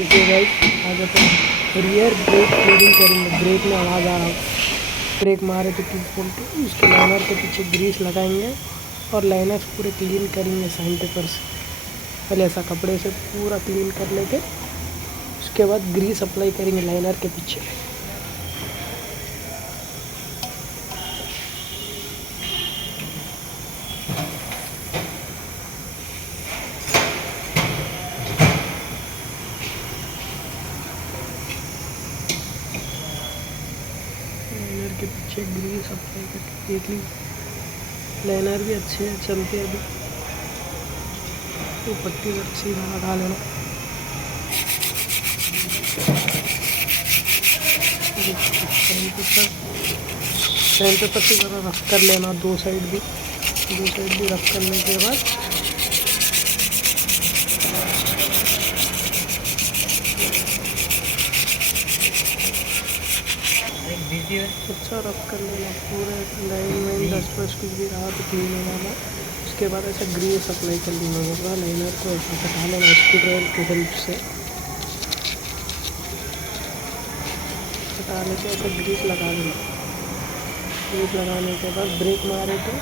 देखिए गाइस, आज अपन rear brake cleaning करेंगे। ब्रेक में आवाज़ आ रहा हो, ब्रेक मारे तो किक बोलते, उसके लाइनर के पीछे ग्रीस लगाएंगे और लाइनर पूरे क्लीन करेंगे साइन पेपर से। पहले ऐसा कपड़े से पूरा क्लीन कर लेके उसके बाद ग्रीस अप्लाई करेंगे लाइनर के पीछे। लाइनर के पीछे ग्रीस अप्लाई करके देख ली, लाइनर भी अच्छे चलते हैं। अभी तो पट्टी अच्छी लगा लेना। फ्रंट पेपर से ज़रा रफ कर लेना, दो साइड भी रफ करने के बाद अच्छा रफ कर लेना। पूरे लाइन डस्ट वस्ट कुछ भी रहा तो क्लीन हो जाना। उसके बाद ऐसा ग्रीस अप्लाई कर लेना होगा। लाइनर को ऐसा हटा लेना स्क्रू ड्राइवर की हेल्प से। हटाने से ऐसा ग्रीस लगा देना। ग्रीस लगाने के बाद ब्रेक मारे तो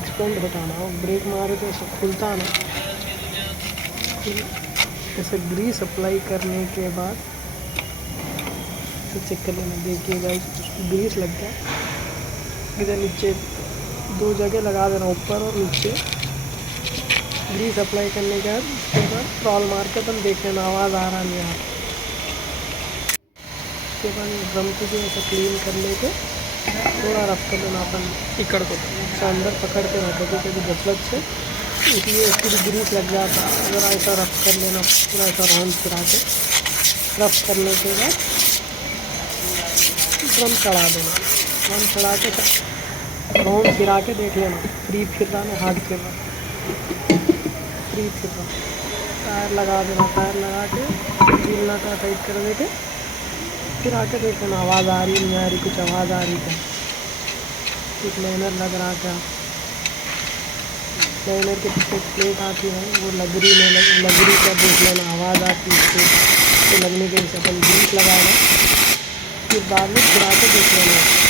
एक्सपेंड हटाना, और ब्रेक मारे तो ऐसा खुलता ना। ऐसे ग्रीस अप्लाई करने के बाद चेक कर लेना। देखिए गाइस, ग्रीस लग गया। इधर नीचे दो जगह लगा देना, ऊपर और नीचे। ग्रीस अप्लाई करने के बाद उसके बाद ट्रॉल मार के अपन देख लेना आवाज़ आ रहा नहीं आ रहा। उसके बाद ड्रम को भी ऐसा क्लीन कर लेके थोड़ा रफ कर लेना। अपन इकड़ को अंदर पकड़ के रखो कभी गफलत से, इसलिए इसकी भी ग्रीस लग जाता। अगर ऐसा रफ कर लेना, पूरा ऐसा राउंड फिरा के रफ करने के बाद ड्रम चढ़ा देना। ड्रम चढ़ा के राउंड फिरा के देख लेना, फ्री फिर रहा है, हार्ड फिर रहा, फ्री फिर रहा। टायर लगा देना, टायर लगा के व्हील नट टाइट कर दे के फिर आके देख लेना आवाज़ आ रही नहीं आ रही, कुछ आवाज़ आ रही क्या, कुछ लाइनर लग रहा क्या। लाइनर के पीछे प्लेट आती है, वो लगरी का देख लेना, आवाज़ आती है तो लगने के हिसाब से ग्रीस लगाना। फिर बाद में फिरा के देख लेना।